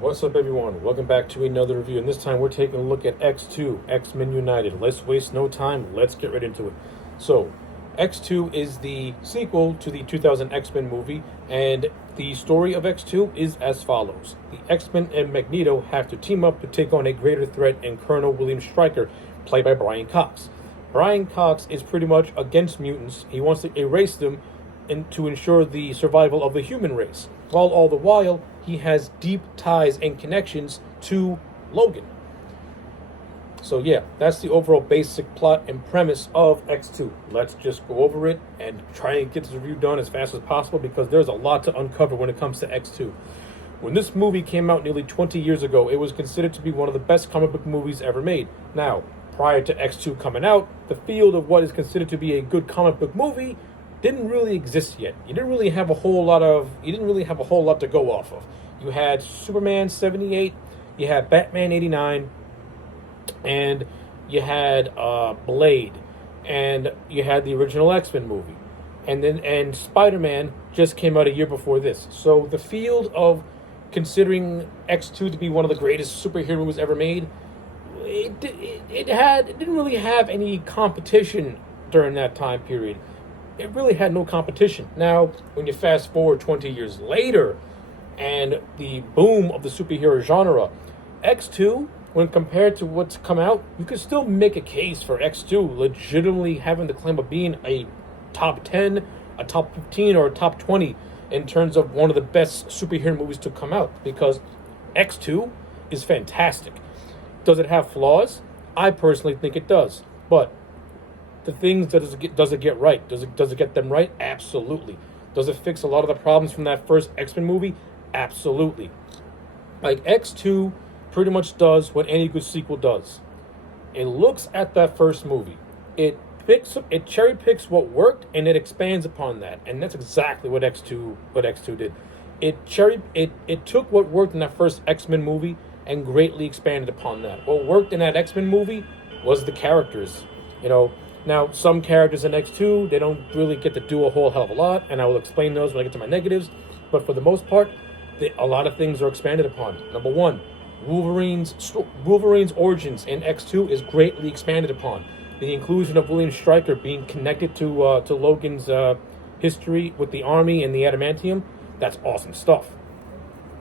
What's up, everyone? Welcome back to another review, and this time we're taking a look at X2, X-Men United. Let's waste no time. Let's get right into it. So, X2 is the sequel to the 2000 X-Men movie, and the story of X2 is as follows. The X-Men and Magneto have to team up to take on a greater threat in Colonel William Stryker, played by Brian Cox. Brian Cox is pretty much against mutants. He wants to erase them and to ensure the survival of the human race, while all the while he has deep ties and connections to Logan. So yeah, that's the overall basic plot and premise of X2. Let's just go over it and try and get this review done as fast as possible because there's a lot to uncover when it comes to X2. When this movie came out nearly 20 years ago, it was considered to be one of the best comic book movies ever made. Now, prior to X2 coming out, the field of what is considered to be a good comic book movie didn't really exist yet. You didn't really have a whole lot to go off of. You had Superman 78, you had Batman 89, and you had Blade, and you had the original X-Men movie. And Spider-Man just came out a year before this. So the field of considering X2 to be one of the greatest superhero movies ever made, it didn't really have any competition during that time period. It really had no competition. Now, when you fast forward 20 years later and the boom of the superhero genre, X2, when compared to what's come out, you can still make a case for X2 legitimately having the claim of being a top 10, a top 15, or a top 20 in terms of one of the best superhero movies to come out, because X2 is fantastic. Does it have flaws? I personally think it does. But the things does it get right? Does it get them right? Absolutely. Does it fix a lot of the problems from that first X-Men movie? Absolutely. Like, X2 pretty much does what any good sequel does. It looks at that first movie. It cherry picks what worked and it expands upon that. And that's exactly what X2 did. It took what worked in that first X-Men movie and greatly expanded upon that. What worked in that X-Men movie was the characters. Now, some characters in X2, they don't really get to do a whole hell of a lot, and I will explain those when I get to my negatives. But for the most part, a lot of things are expanded upon. Number one, Wolverine's origins in X2 is greatly expanded upon. The inclusion of William Stryker being connected to Logan's history with the Army and the Adamantium, that's awesome stuff.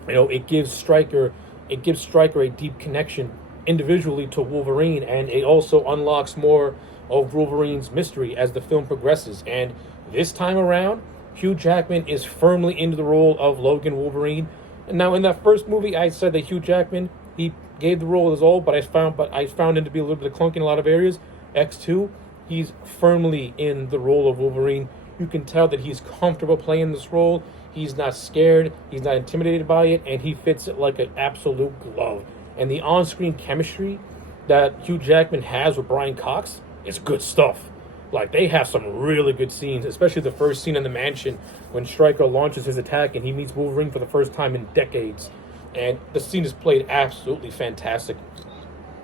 It gives Stryker a deep connection individually to Wolverine, and it also unlocks more of Wolverine's mystery as the film progresses. And this time around, Hugh Jackman is firmly into the role of Logan Wolverine. And now, in that first movie, I said that Hugh Jackman, he gave the role his all, but I found him to be a little bit clunky in a lot of areas. X2, he's firmly in the role of Wolverine. You can tell that he's comfortable playing this role. He's not scared, he's not intimidated by it, and he fits it like an absolute glove. And the on-screen chemistry that Hugh Jackman has with Brian Cox, it's good stuff. Like, they have some really good scenes, especially the first scene in the mansion when Stryker launches his attack and he meets Wolverine for the first time in decades. And the scene is played absolutely fantastic.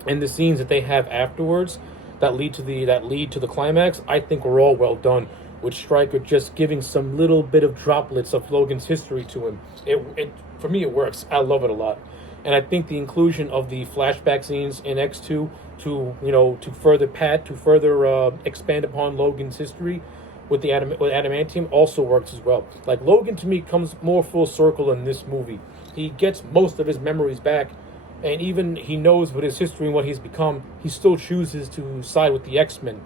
And the scenes that they have afterwards that lead to the climax, I think were all well done, with Stryker just giving some little bit of droplets of Logan's history to him. For me, it works. I love it a lot. And I think the inclusion of the flashback scenes in X2 to further expand upon Logan's history with Adamantium also works as well. Like, Logan to me comes more full circle in this movie. He gets most of his memories back, and even he knows what his history and what he's become, he still chooses to side with the X-Men,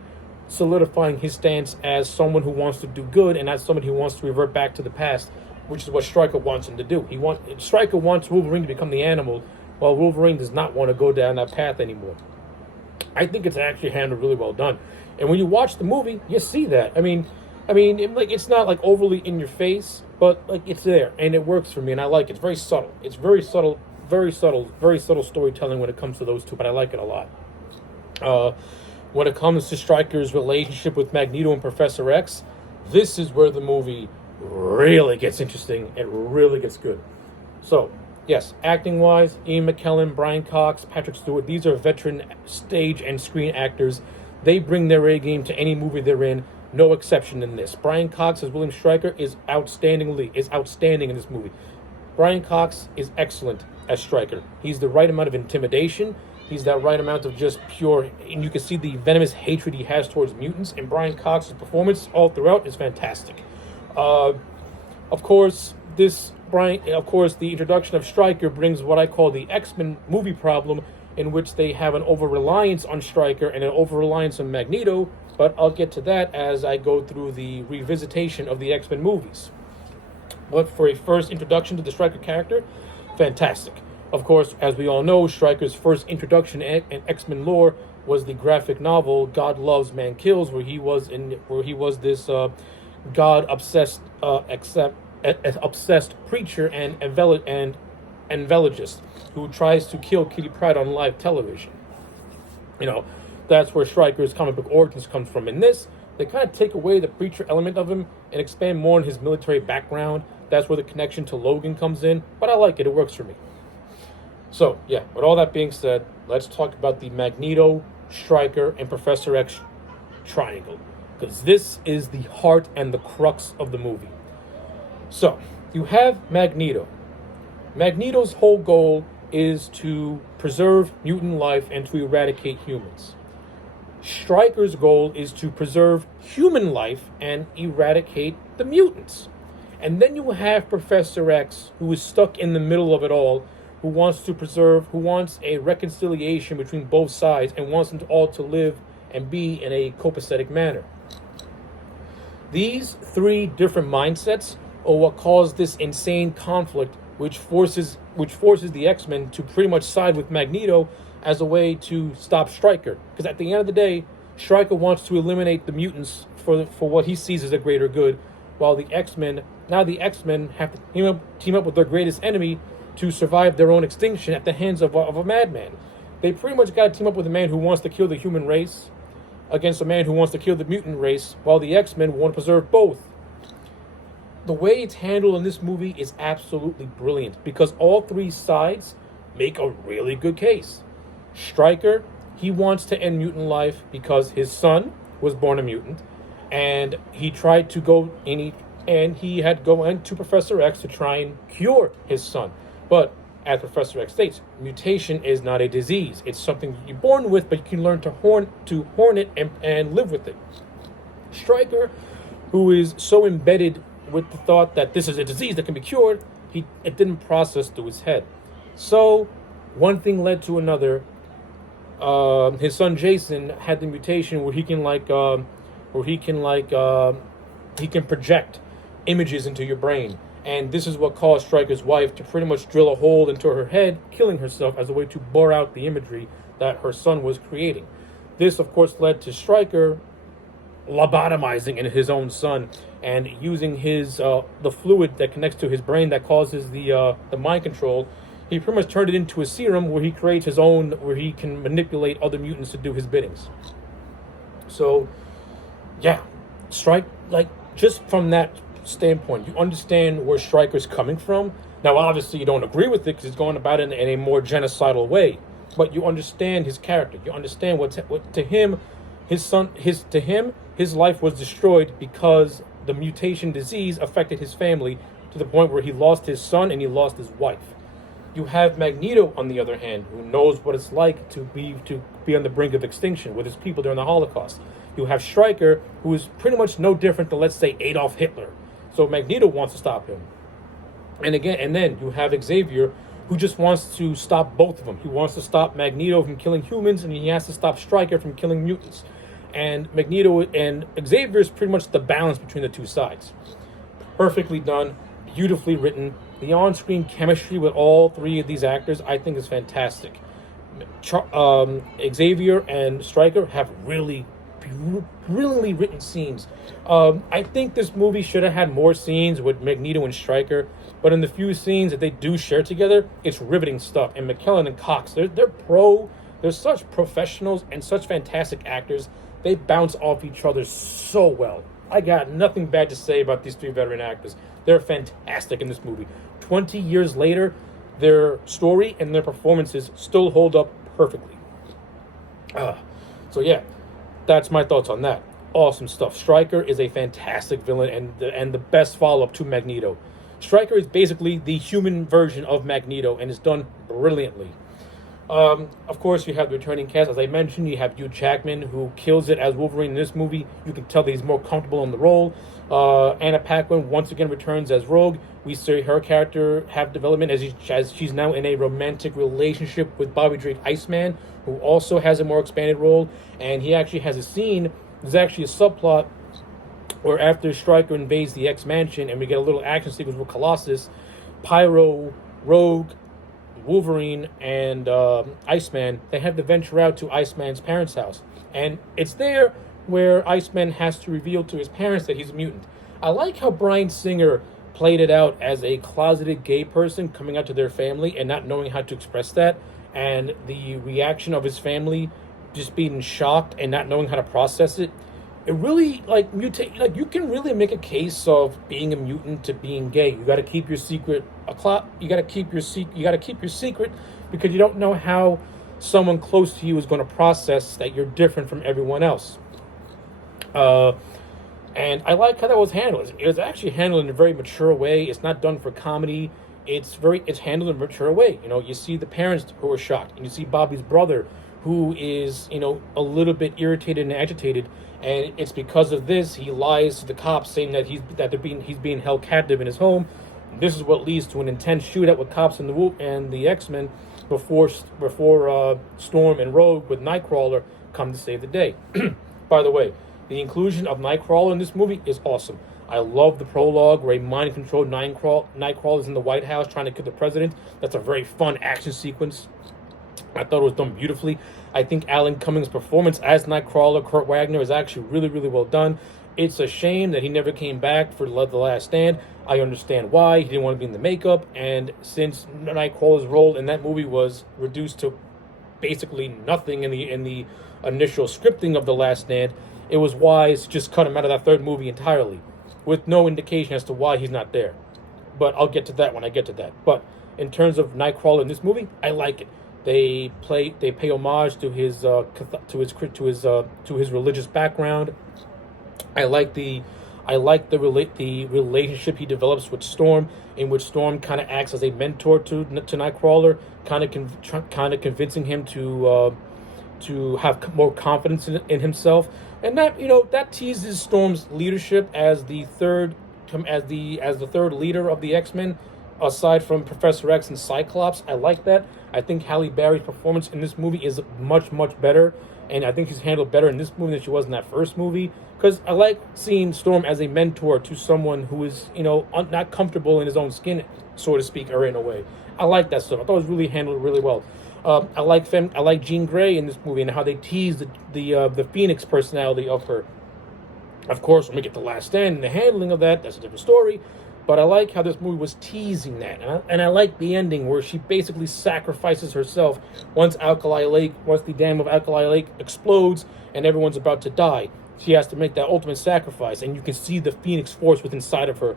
solidifying his stance as someone who wants to do good and as someone who wants to revert back to the past, which is what Stryker wants him to do. Stryker wants Wolverine to become the animal, while Wolverine does not want to go down that path anymore. I think it's actually handled really well done. And when you watch the movie, you see that. It's not like overly in your face, but like, it's there and it works for me, and I like it. It's very subtle. It's very subtle storytelling when it comes to those two, but I like it a lot. When it comes to Stryker's relationship with Magneto and Professor X, this is where the movie really gets interesting. It really gets good. So, yes, acting-wise, Ian McKellen, Brian Cox, Patrick Stewart, these are veteran stage and screen actors. They bring their A game to any movie they're in. No exception in this. Brian Cox as William Stryker is outstanding in this movie. Brian Cox is excellent as Stryker. He's the right amount of intimidation. He's that right amount of just pure, and you can see the venomous hatred he has towards mutants. And Brian Cox's performance all throughout is fantastic. Of course, the introduction of Stryker brings what I call the X-Men movie problem, in which they have an over-reliance on Stryker and an over-reliance on Magneto, but I'll get to that as I go through the revisitation of the X-Men movies. But for a first introduction to the Stryker character, fantastic. Of course, as we all know, Stryker's first introduction in X-Men lore was the graphic novel God Loves, Man Kills, where he was this God-obsessed obsessed preacher and evangelist who tries to kill Kitty Pryde on live television. That's where Stryker's comic book origins comes from. In this, they kind of take away the preacher element of him and expand more on his military background. That's where the connection to Logan comes in, but I like it. It works for me. So, yeah, with all that being said, let's talk about the Magneto, Stryker, and Professor X triangle, because this is the heart and the crux of the movie. So, you have Magneto. Magneto's whole goal is to preserve mutant life and to eradicate humans. Stryker's goal is to preserve human life and eradicate the mutants. And then you have Professor X, who is stuck in the middle of it all, who wants a reconciliation between both sides and wants them all to live and be in a copacetic manner. These three different mindsets are what cause this insane conflict, which forces the X-Men to pretty much side with Magneto as a way to stop Stryker. Because at the end of the day, Stryker wants to eliminate the mutants for what he sees as a greater good, while the X-Men have to team up with their greatest enemy to survive their own extinction at the hands of a madman. They pretty much got to team up with a man who wants to kill the human race against a man who wants to kill the mutant race, while the X-Men want to preserve both. The way it's handled in this movie is absolutely brilliant, because all three sides make a really good case. Stryker, he wants to end mutant life because his son was born a mutant, and he tried to go and he had to go into Professor X to try and cure his son. But as Professor X states, mutation is not a disease. It's something you're born with, but you can learn to horn it and live with it. Stryker, who is so embedded with the thought that this is a disease that can be cured, it didn't process through his head. So one thing led to another. His son Jason had the mutation where he can project images into your brain. And this is what caused Stryker's wife to pretty much drill a hole into her head, killing herself as a way to bore out the imagery that her son was creating. This, of course, led to Stryker lobotomizing in his own son and using the fluid that connects to his brain that causes the mind control. He pretty much turned it into a serum where he creates his own, where he can manipulate other mutants to do his biddings. So, yeah, just from that standpoint, you understand where Stryker's coming from. Now, obviously, you don't agree with it because he's going about it in a more genocidal way, but you understand his character. You understand what to him, his life was destroyed because the mutation disease affected his family to the point where he lost his son and he lost his wife. You have Magneto, on the other hand, who knows what it's like to be on the brink of extinction with his people during the Holocaust. You have Stryker, who is pretty much no different than, let's say, Adolf Hitler. So Magneto wants to stop him. And then you have Xavier, who just wants to stop both of them. He wants to stop Magneto from killing humans, and he has to stop Stryker from killing mutants. And Magneto and Xavier is pretty much the balance between the two sides. Perfectly done, beautifully written. The on-screen chemistry with all three of these actors, I think, is fantastic. Xavier and Stryker have really brilliantly written scenes. I think this movie should have had more scenes with Magneto and Stryker, but in the few scenes that they do share together, it's riveting stuff. And McKellen and Cox, they're such professionals and such fantastic actors. They bounce off each other so well. I got nothing bad to say about these three veteran actors. They're fantastic in this movie. 20 years later, their story and their performances still hold up perfectly. So yeah, that's my thoughts on that. Awesome stuff. Stryker is a fantastic villain and the best follow-up to Magneto. Stryker is basically the human version of Magneto and is done brilliantly. Of course, you have the returning cast. As I mentioned, you have Hugh Jackman, who kills it as Wolverine in this movie. You can tell that he's more comfortable in the role. Anna Paquin once again returns as Rogue. We see her character have development as she's now in a romantic relationship with Bobby Drake Iceman, who also has a more expanded role. And he actually has a scene. There's actually a subplot where after Stryker invades the X-Mansion and we get a little action sequence with Colossus, Pyro, Rogue, Wolverine, and Iceman, they have to venture out to Iceman's parents' house. And it's there where Iceman has to reveal to his parents that he's a mutant. I like how Bryan Singer played it out as a closeted gay person coming out to their family and not knowing how to express that, and the reaction of his family just being shocked and not knowing how to process it. It really you can really make a case of being a mutant to being gay. You got to keep your secret you got to keep your secret because you don't know how someone close to you is going to process that you're different from everyone else. And I like how that was handled. It was actually handled in a very mature way. It's not done for comedy. It's handled in a mature way. You see the parents who are shocked, and you see Bobby's brother who is, a little bit irritated and agitated, and it's because of this he lies to the cops saying that he's being held captive in his home. This is what leads to an intense shootout with cops and the X-Men before Storm and Rogue with Nightcrawler come to save the day. By the way, the inclusion of Nightcrawler in this movie is awesome. I love the prologue where a mind-controlled Nightcrawler is in the White House trying to kill the president. That's a very fun action sequence. I thought it was done beautifully. I think Alan Cummings' performance as Nightcrawler, Kurt Wagner, is actually really, really well done. It's a shame that he never came back for The Last Stand. I understand why. He didn't want to be in the makeup, and since Nightcrawler's role in that movie was reduced to basically nothing in the initial scripting of The Last Stand, it was wise to just cut him out of that third movie entirely, with no indication as to why he's not there. But I'll get to that when I get to that. But in terms of Nightcrawler in this movie, I like it. They pay homage to his religious background. I like the relationship he develops with Storm, in which Storm kind of acts as a mentor to Nightcrawler, kind of convincing him to have more confidence in himself, and that teases Storm's leadership as the third leader of the X-Men, aside from Professor X and Cyclops. I like that. I think Halle Berry's performance in this movie is much, much better, and I think she's handled better in this movie than she was in that first movie, because I like seeing Storm as a mentor to someone who is, not comfortable in his own skin, so to speak, or in a way. I like that stuff. I thought it was really handled really well. I like Jean Grey in this movie and how they tease the Phoenix personality of her. Of course, when we get to The Last Stand and the handling of that's a different story. But I like how this movie was teasing that. And I like the ending where she basically sacrifices herself once the dam of Alkali Lake explodes and everyone's about to die. She has to make that ultimate sacrifice. And you can see the Phoenix Force within inside of her,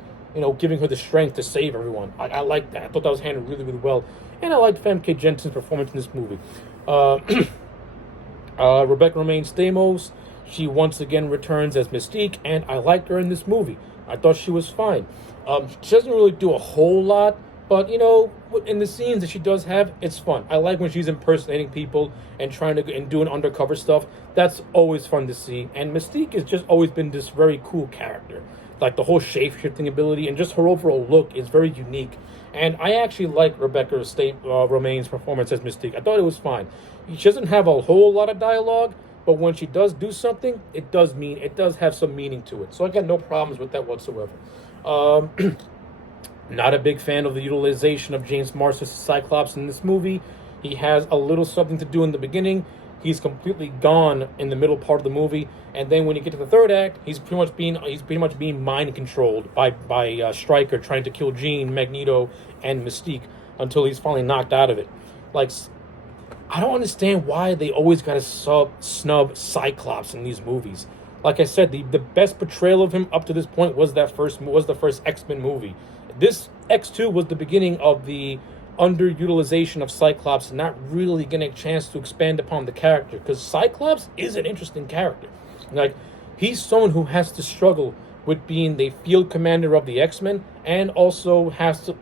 giving her the strength to save everyone. I like that. I thought that was handled really, really well. And I liked Famke Jensen's performance in this movie. Rebecca Romijn Stamos, she once again returns as Mystique, and I liked her in this movie. I thought she was fine. She doesn't really do a whole lot, but in the scenes that she does have, it's fun. I like when she's impersonating people and doing undercover stuff. That's always fun to see. And Mystique has just always been this very cool character. Like the whole shape-shifting ability and just her overall look is very unique. And I actually like Rebecca Romijn's performance as Mystique. I thought it was fine. She doesn't have a whole lot of dialogue, but when she does do something, it does have some meaning to it. So I got no problems with that whatsoever. Not a big fan of the utilization of James Marsden's Cyclops in this movie. He has a little something to do in the beginning. He's completely gone in the middle part of the movie, and then when you get to the third act, he's pretty much being mind controlled by Stryker trying to kill Jean, Magneto, and Mystique until he's finally knocked out of it. Like, I don't understand why they always gotta snub Cyclops in these movies. Like I said, the best portrayal of him up to this point was the first X-Men movie. This X2 was the beginning of the underutilization of Cyclops, not really getting a chance to expand upon the character, because Cyclops is an interesting character. Like, he's someone who has to struggle with being the field commander of the X-Men, and also has to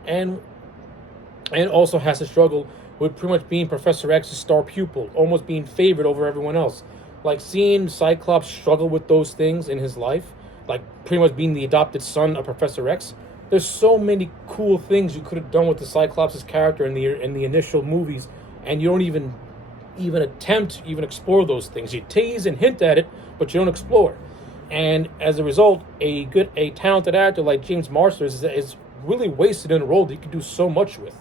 struggle with pretty much being Professor X's star pupil, almost being favored over everyone else. Like seeing Cyclops struggle with those things in his life, like pretty much being the adopted son of Professor X. There's so many cool things you could have done with the Cyclops' character in the initial movies, and you don't even attempt to even explore those things. You tease and hint at it, but you don't explore. And as a result, a talented actor like James Marsters is really wasted in a role that you could do so much with.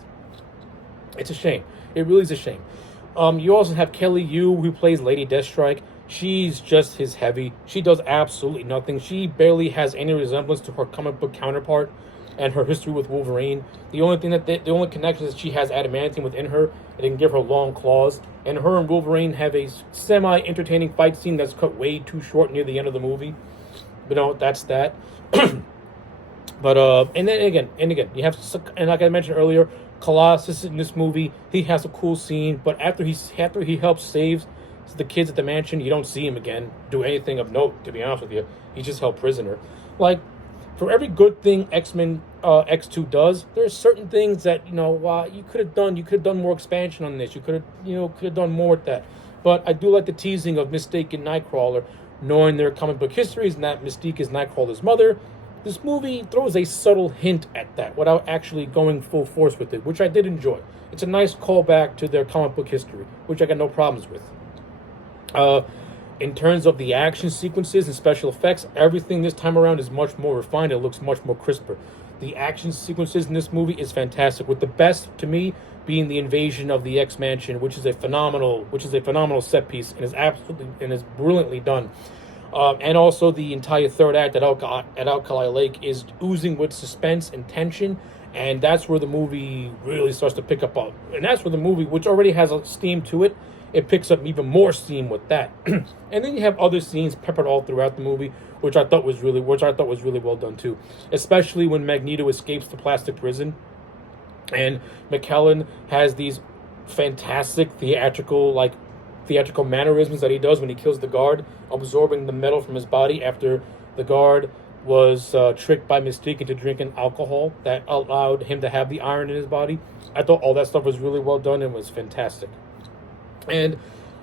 It's a shame. It really is a shame. You also have Kelly Yu, who plays Lady Deathstrike. She's just his heavy. She does absolutely nothing. She barely has any resemblance to her comic book counterpart and her history with Wolverine. The only connection is she has adamantium within her, and it can give her long claws. And her and Wolverine have a semi-entertaining fight scene that's cut way too short near the end of the movie. But no, that's that. But and then again, you have, and like I mentioned earlier, Colossus in this movie, he has a cool scene, but after he helps save the kids at the mansion, you don't see him again do anything of note, to be honest with you. He's just held prisoner. Like, for every good thing X-Men X2 does, there's certain things that, you could have done. You could have done more expansion on this. You could have done more with that. But I do like the teasing of Mystique and Nightcrawler, knowing their comic book histories, and that Mystique is Nightcrawler's mother. This movie throws a subtle hint at that without actually going full force with it, which I did enjoy. It's a nice callback to their comic book history, which I got no problems with. In terms of the action sequences and special effects, everything this time around is much more refined. It looks much more crisper. The action sequences in this movie is fantastic, with the best to me being the invasion of the X Mansion, which is a phenomenal set piece and is brilliantly done. And also the entire third act at Alkali Lake is oozing with suspense and tension, and that's where the movie really starts to pick up on. And that's where the movie, which already has a steam to it, it picks up even more steam with that. And then you have other scenes peppered all throughout the movie, which I thought was really well done too. Especially when Magneto escapes the plastic prison, and McKellen has these fantastic theatrical mannerisms that he does when he kills the guard, absorbing the metal from his body after the guard was tricked by Mystique into drinking alcohol that allowed him to have the iron in his body. I thought all that stuff was really well done and was fantastic. And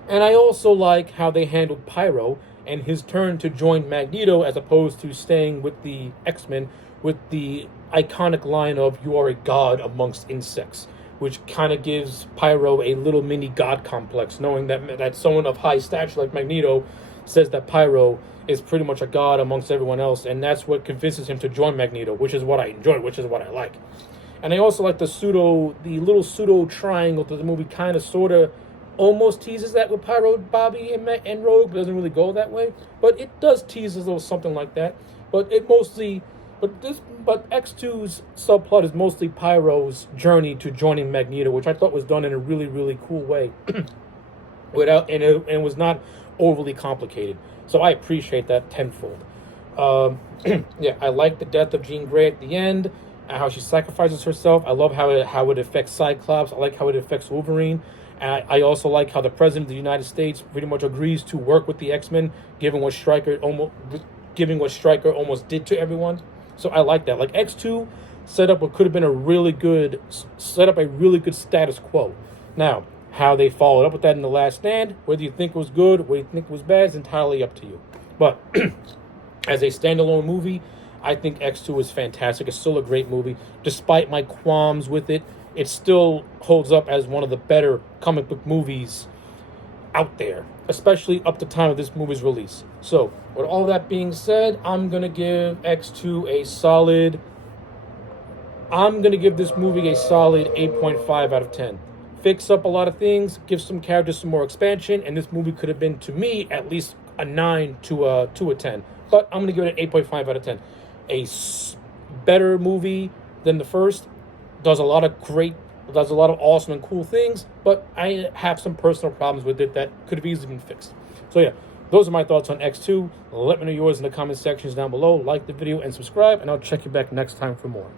I also like how they handled Pyro and his turn to join Magneto as opposed to staying with the X-Men with the iconic line of "You are a god amongst insects," which kind of gives Pyro a little mini god complex, knowing that someone of high stature like Magneto says that Pyro is pretty much a god amongst everyone else, and that's what convinces him to join Magneto, which is what I enjoy, which is what I like. And I also like the little pseudo triangle that the movie kind of sort of almost teases that with Pyro, Bobby, and Rogue. It doesn't really go that way, but it does tease a little something like that. But X2's subplot is mostly Pyro's journey to joining Magneto, which I thought was done in a really, really cool way, and was not overly complicated. So I appreciate that tenfold. Yeah, I like the death of Jean Grey at the end, how she sacrifices herself. I love how it affects Cyclops. I like how it affects Wolverine. I also like how the President of the United States pretty much agrees to work with the X-Men, given what Stryker almost did to everyone. So I like that. Like, X2 set up what could have been a really good status quo. Now, how they followed up with that in The Last Stand, whether you think it was good, whether you think it was bad, is entirely up to you. But as a standalone movie, I think X2 is fantastic. It's still a great movie. Despite my qualms with it, it still holds up as one of the better comic book movies out there, especially up to the time of this movie's release. So, with all that being said, I'm going to give X2 I'm going to give this movie a solid 8.5 out of 10. Fix up a lot of things, give some characters some more expansion, and this movie could have been, to me, at least a 9 to a 10. But I'm going to give it an 8.5 out of 10. A better movie than the first. Does a lot of awesome and cool things, but I have some personal problems with it that could have easily been fixed. So yeah, those are my thoughts on X2. Let me know yours in the comment sections down below. Like the video and subscribe, and I'll check you back next time for more.